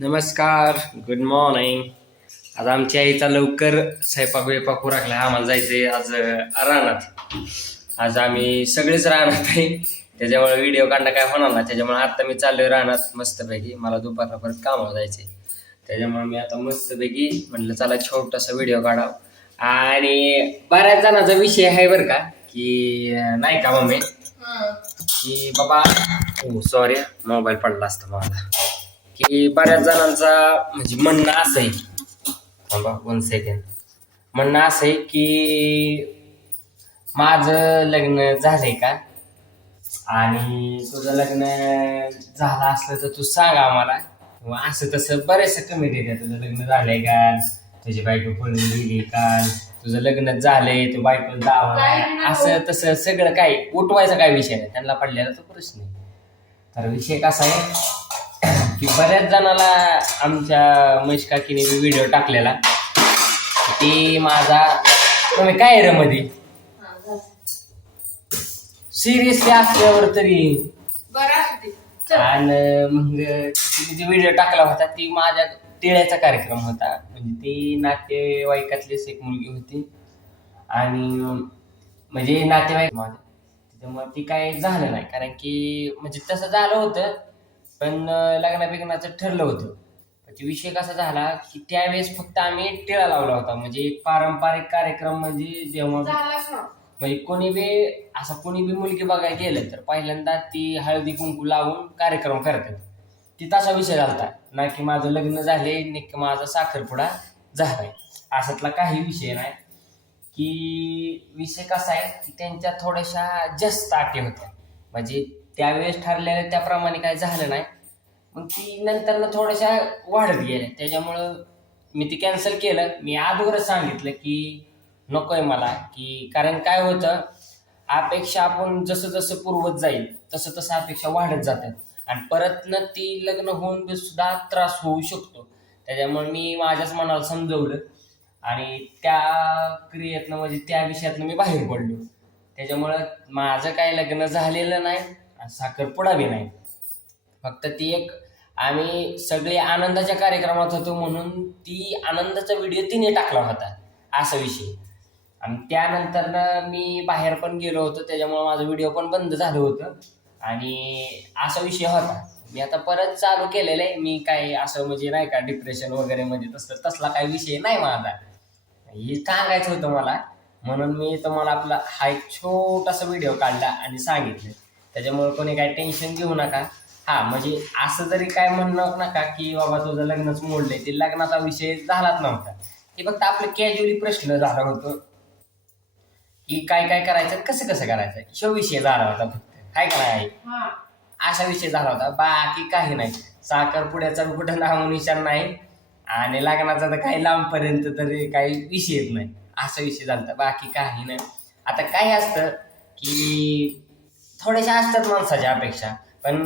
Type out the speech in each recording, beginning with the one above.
नमस्कार, good morning. आज आमच्या आईचा लवकर स्वयंपाक बिपाक उरकला. आम्हाला जायचंय आज रानात. आज आम्ही सगळेच रानात आहे, त्याच्यामुळे व्हिडिओ काढणं काय होणार ना. त्याच्यामुळे आता मी चाललोय रानात मस्तपैकी. मला दुपारला परत कामाला जायचंय, त्याच्यामुळे मी आता मस्तपैकी म्हणलं चला छोटासा व्हिडिओ काढावं. आणि बऱ्याच जणांचा विषय आहे बरं का, की नाही का मम्मी, की बाबा सॉरी मोबाईल पडला असता मला, की बऱ्याच जणांचा म्हणजे म्हणणं असं आहे, थांबा 1 सेकंड, म्हणणं असं आहे की माझं लग्न झालंय का, आणि तुझं लग्न झालं असलं तर तू सांग आम्हाला. किंवा असं तसं बरेचसे कमेंट येतात, तुझं लग्न झालंय का, तुझी बायको पळून गेली का, तुझं लग्न झालंय, तू बायको दावा, असं तसं सगळं काय उठवायचा काय विषय नाही, त्यांना पडलेला तो प्रश्न आहे. तर विषय कसा आहे की बऱ्याच जणाला आमच्या महेश काकीने व्हिडिओ टाकलेला, ते माझा तुम्ही काय रे मध्ये सिरियसली असल्यावर तरी. आणि मग तिने जे व्हिडिओ टाकला होता ती माझ्या टिळ्याचा कार्यक्रम होता. म्हणजे ती नातेवाईकातलीच एक मुलगी होती, आणि म्हणजे नातेवाईक माझ्या, त्याच्यामुळे ती काय झालं नाही. कारण की म्हणजे तसं झालं होतं, पण लग्नाचं ठरलं होतं. पण विषय कसा झाला की त्यावेळेस फक्त आम्ही टिळा लावला होता. म्हणजे एक पारंपरिक कार्यक्रम, म्हणजे जेव्हा म्हणजे कोणी बी मुलगी बघायला गेलं तर पहिल्यांदा ती हळदी कुंकू लावून कार्यक्रम करतात. ती तसा विषय झालता ना, की माझं लग्न झाले नाही की माझा साखरपुडा झालाय, अशातला काही विषय नाही. की विषय कसा आहे की त्यांच्या थोड्याशा जास्त अटी होत्या. म्हणजे त्यावेळेस ठरलेल्या त्याप्रमाणे काय झालं नाही. मग ती नंतर थोड्याशा वाढत गेल्या, त्याच्यामुळं मी ती कॅन्सल केलं. मी अगोदरच सांगितलं की नकोय मला, की कारण काय होतं, अपेक्षा आपण जसं जसं पूर्वत जाईल तसं तसं अपेक्षा वाढत जातात, आणि परत न ती लग्न होऊन सुद्धा त्रास होऊ शकतो. त्याच्यामुळे मी माझ्याच मनाला समजवलं, आणि त्या क्रियेतनं म्हणजे त्या विषयातनं मी बाहेर पडलो. त्याच्यामुळं माझं काय लग्न झालेलं नाही, साखरपुडा बी नाही. फक्त ती एक आम्ही सगळे आनंदाच्या कार्यक्रमात होतो म्हणून ती आनंदाचा व्हिडिओ तिने टाकला होता, असा विषय. आणि त्यानंतर मी बाहेर पण गेलो होतो, त्याच्यामुळे माझं व्हिडिओ पण बंद झालं होतं, आणि असा विषय होता. मी आता परत चालू केलेलं आहे. मी काय असं म्हणजे नाही का डिप्रेशन वगैरे म्हणजे तसला काही विषय नाही माझा. हे सांगायचं होतं मला, म्हणून मी तुम्हाला आपला हा एक छोटासा व्हिडिओ काढला आणि सांगितलं. त्याच्यामुळे कोणी काय टेन्शन घेऊ नका. हा म्हणजे असं जरी काय म्हणणं नका की बाबा तुझं लग्नच मोडलंय, ते लग्नाचा विषय झालाच नव्हता. ते फक्त आपलं कॅज्युअली प्रश्न झाला होतो की काय काय करायचं, कसं कसं करायचं, ह्यो विषय झाला होता फक्त. काय काय असा विषय झाला होता, बाकी काही नाही. साखरपुड्याचा कुठं नाव निशाण नाही, आणि लग्नाचा तर काही लांबपर्यंत तरी काही विषयच नाही, असा विषय झाला. बाकी काही नाही. आता काय असतं की थोड्याशा असतात माणसाच्या अपेक्षा, पण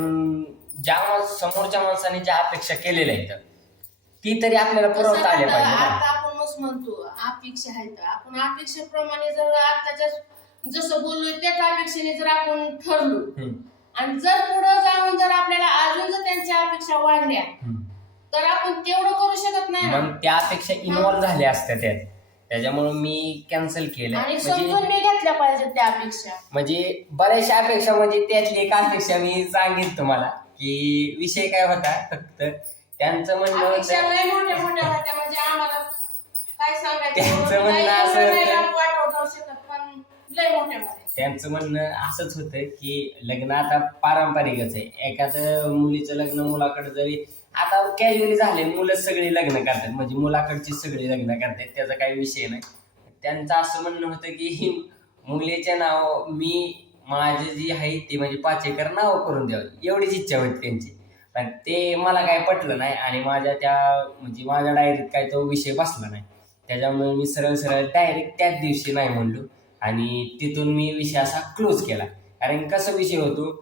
ज्या समोरच्या माणसाने ज्या अपेक्षा केलेल्या आहेत ती तरी आपल्याला पुरवता आल्या पाहिजे ना. आता आपण मस्त म्हणतो अपेक्षा आहेत, आपण अपेक्षेप्रमाणे जर आताच्या जसं बोललोय त्याच अपेक्षेने जर आपण ठरलो, आणि जर पुढे जाऊन जर आपल्याला अजून जर त्यांच्या अपेक्षा वाढल्या तर आपण तेवढं करू शकत नाही. मग त्या अपेक्षा इन्व्हॉल्व झाल्या असत्या त्यात, त्याच्यामुळे मी कॅन्सल केलं. आणि समजून मी घेतल्या पाहिजे त्या अपेक्षा. म्हणजे बऱ्याचशा अपेक्षा, म्हणजे त्यातली एक अपेक्षा मी सांगितलं तुम्हाला की विषय काय होता. फक्त त्यांचं म्हणणं अपेक्षा लय मोठ्या मोठ्या होत्या, म्हणजे आम्हाला काय सांगायचं, त्यांचं म्हणणं असं वाटवू शकत, पण लय मोठ्या मोठ्या. त्यांचं म्हणणं असंच होतं की लग्न आता पारंपरिकच आहे. एखादं मुलीचं लग्न मुलाकडे जरी आता कॅज्युअली झाले, मुलं सगळे लग्न करतात, म्हणजे मुलाकडची सगळी लग्न करतात, त्याचा काही विषय नाही. त्यांचं असं म्हणणं होतं की मुलीचे नाव मी माझे जी आहे ते म्हणजे 5 एकर नाव करून द्यावं, एवढीच इच्छा होती त्यांची. पण ते मला काय पटलं नाही, आणि माझ्या डायरीत काय तो विषय बसला नाही. त्याच्यामुळे मी सरळ डायरेक्ट त्याच दिवशी नाही म्हणलो, आणि तिथून मी विषय असा क्लोज केला. कारण कसा विषय होतो,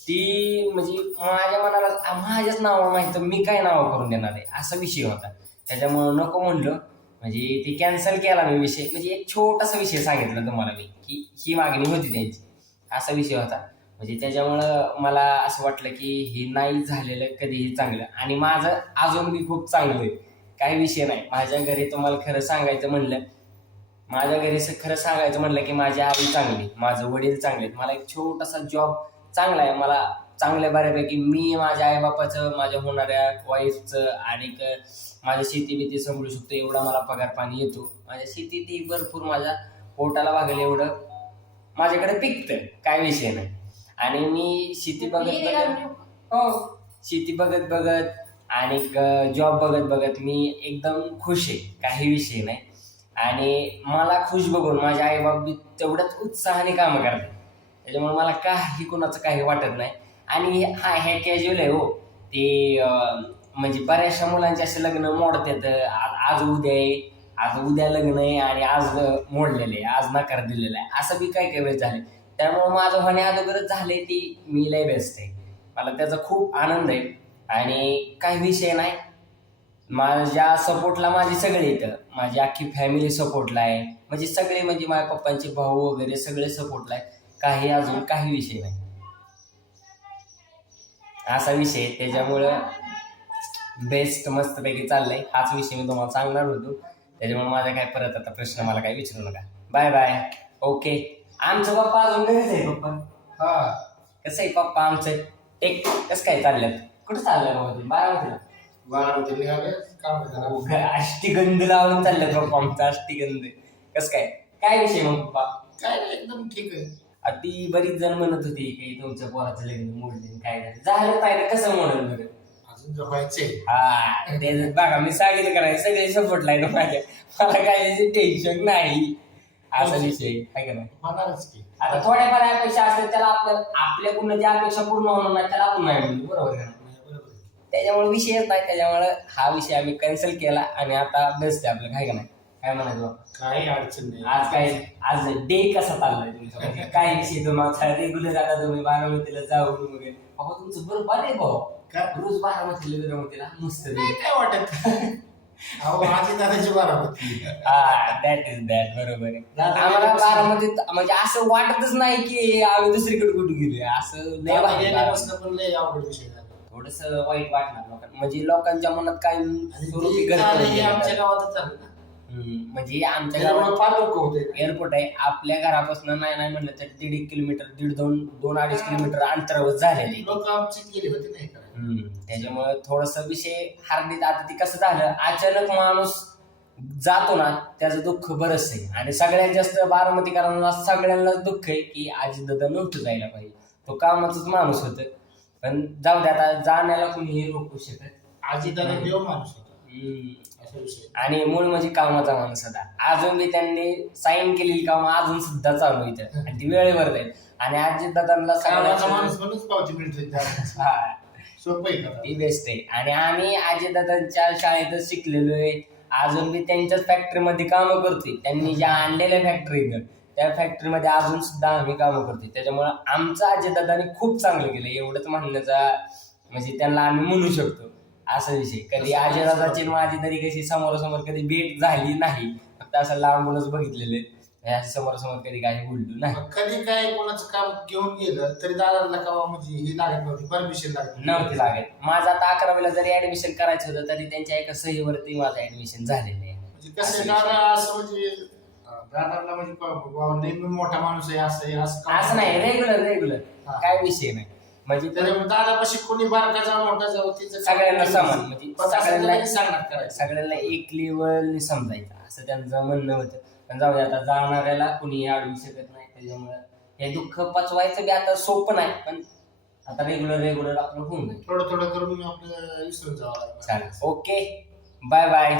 ती म्हणजे माझ्या मनाला माझ्याच नावावर माहिती, मी काय नाव करून देणार आहे, असा विषय होता. त्याच्यामुळं नको म्हणलं, म्हणजे ते कॅन्सल केला मी विषय. म्हणजे एक छोटासा विषय सांगितला तुम्हाला मी, की ही मागणी होती त्यांची, असा विषय होता. म्हणजे त्याच्यामुळं मला असं वाटलं की हे नाही झालेलं कधीही चांगलं. आणि माझं अजून बी खूप चांगलं आहे, काही विषय नाही. माझ्या घरी तुम्हाला खरं सांगायचं म्हणलं, माझ्या घरी खरं सांगायचं म्हणलं की माझी आई चांगली, माझं वडील चांगले, मला एक छोटासा जॉब चांगला आहे, मला चांगल्या बऱ्यापैकी मी माझ्या आईबापाचं, माझ्या होणाऱ्या वाईफचं आणि माझ्या शेती बिती सांभाळू शकतो, एवढा मला पगार पाणी येतो. माझ्या शेतीतही भरपूर माझ्या पोटाला भागेल एवढं माझ्याकडे पिकतं, काय विषय नाही. आणि मी शेती बघत शेती बघत बघत आणि जॉब बघत बघत मी एकदम खुश आहे, काही विषय नाही. आणि मला खुश बघून माझे आई बाप बी तेवढ्याच उत्साहाने कामं करतात, त्याच्यामुळे मला काही कोणाचं काही वाटत नाही. आणि हे कॅज्युअल आहे हो, ते म्हणजे बऱ्याचशा मुलांचे असे लग्न मोडतात, आज उद्या आहे, आज उद्या लग्न आहे आणि आज मोडलेलं आहे, आज नकार दिलेला आहे, असं बी काही काही वेळेस झाले. त्यामुळे माझं होण्या अगोदरच झाले ती मी लय बेस्ट आहे, मला त्याचा खूप आनंद आहे. आणि काही विषय नाही, माझ्या सपोर्टला माझी सगळे येतं, माझी अख्खी फॅमिली सपोर्टला आहे, म्हणजे सगळे, म्हणजे माझ्या पप्पांचे भाऊ वगैरे सगळे सपोर्टला आहे, काही अजून काही विषय नाही, असा विषय. त्याच्यामुळं बेस्ट मस्तपैकी चाललंय, हाच विषय मी तुम्हाला सांगणार होतो. त्याच्यामुळे माझा काय परत आता प्रश्न मला काय विचारू नका. Bye bye. ओके. आमचं पप्पा अजून घरीच आहे. पप्पा कसं आहे पप्पा आमचं एक कसं काय चालल्यात, कुठं चाललंय बाबा? अष्टीगंध लावून चालल्यात पप्पा आमचं, अष्टीगंध. कसं काय काय विषय मग पप्पा? काय एकदम ठीक आहे. ती बरीच जण म्हणत होती की तुमच्या पोराचं लग्न मोडले, काय झालं पाहिजे, कसं मोडलं बरं? अजून जपायचे. हा ते बघा, मी सांगितलं करायचं, सगळे सपोर्ट लाईन पाहिजे, मला काय टेन्शन नाही, असा विषय आहे का नाही? होणारच की. आता थोड्याफार अपेक्षा असतात, त्याला आपल्याकडून ज्या अपेक्षा पूर्ण होणार नाही त्याला आपण नाही म्हणतो, बरोबर आहे ना? त्याच्यामुळे विषयच नाही, त्याच्यामुळे हा विषय आम्ही कॅन्सल केला आणि आता बेस्ट आहे आपलं, काय का नाही? काय म्हणायचं? काही अडचण नाही. आज डे कसा चाललाय तुमचा? म्हणजे काय विषय तुम्हाला रेग्युलर आता तुम्ही बारामतीला जाऊन वगैरे, बाबा तुमचं बरोबर आहे भाऊ, काय रोज बारामतीला मस्त काय वाटत. अहो माझी दादाची बारामती. हा दॅट इज दॅट, बरोबर आहे. आम्हाला बारामतीत म्हणजे असं वाटतच नाही की आम्ही दुसरीकडे कुठे गेलोय, असं लय पण लय अवघड विषय झाला. थोडस वाईट वाटणार लोकांना, म्हणजे लोकांच्या मनात काय स्वरूपी आमच्या गावातच झालं ना, म्हणजे आमच्या गावात फार लोक होते. एअरपोर्ट आहे, आपल्या घरापासून नाही म्हणलं तर 1.5 किलोमीटर, 2-2.5 किलोमीटर अंतरावर झालेले लोक आमची गेली होती नाही का. त्याच्यामुळे थोडस विषय हार्दिक. आता ती कसं झालं, अचानक माणूस जातो ना, त्याचं दुःख बरंच आहे. आणि सगळ्यात जास्त बारामतीकरांना सगळ्यांनाच दुःख आहे की अजितदादा नव्हतं जायला पाहिजे, तो कामाचाच माणूस होत. पण जाऊ दे, आता जाण्याला कुणीही रोखू शकत. अजितदादा देव माणूस होता. आणि मूळ म्हणजे कामाचा माणूस होता. अजून बी त्यांनी साईन केलेली काम अजून सुद्धा चालू इथं, आणि ती वेळेवर जाईल. आणि अजितदादांना कामाचा माणूस म्हणूनच पावती मिळते. सोपं आहे का? ती बेस्ट आहे. आणि आम्ही अजितदादांच्या शाळेतच शिकलेलो आहे, अजून बी त्यांच्याच फॅक्टरीमध्ये कामं करतोय. त्यांनी ज्या आणलेल्या फॅक्टरी त्या फॅक्टरीमध्ये अजून सुद्धा आम्ही कामं करतोय. त्याच्यामुळे आमचं अजितदादांनी खूप चांगलं केलं, एवढंच म्हणण्याचा म्हणजे त्यांना आम्ही म्हणू शकतो. असा विषय. कधी अजितदादाची माझी तरी कशी समोरासमोर कधी भेट झाली नाही, फक्त असं लांबूनच बघितलेले, समोरासमोर कधी काही बोललो नाही. कधी काय कोणाचं काम घेऊन गेलं तरी दादाला का म्हणजे ही लागत नव्हती, परमिशन नव्हती लागत. माझं आता 11वीला जरी ऍडमिशन करायचं होतं तरी त्यांच्या एका सहीवरती माझं ऍडमिशन झालेलं आहे. म्हणजे कसं दादा असं म्हणजे दादाला म्हणजे नेहमी मोठा माणूस आहे असं नाही, रेग्युलर काय विषय नाही. म्हणजे दादापाशी कोणी बारका जाऊ मोठा जाऊ सगळ्यांना समान, म्हणजे सांगणार सगळ्यांना एक लेवल समजायचं असं त्यांचं म्हणणं होतं. पण जाऊ दे, आता जाणाऱ्याला कुणी अडवू शकत नाही. त्याच्यामुळे हे दुःख पचवायचं बी आता सोपं नाही, पण आता रेग्युलर आपलं होऊन जाईल. थोडं करून आपलं विसरून जावं. चालेल. Okay, bye bye.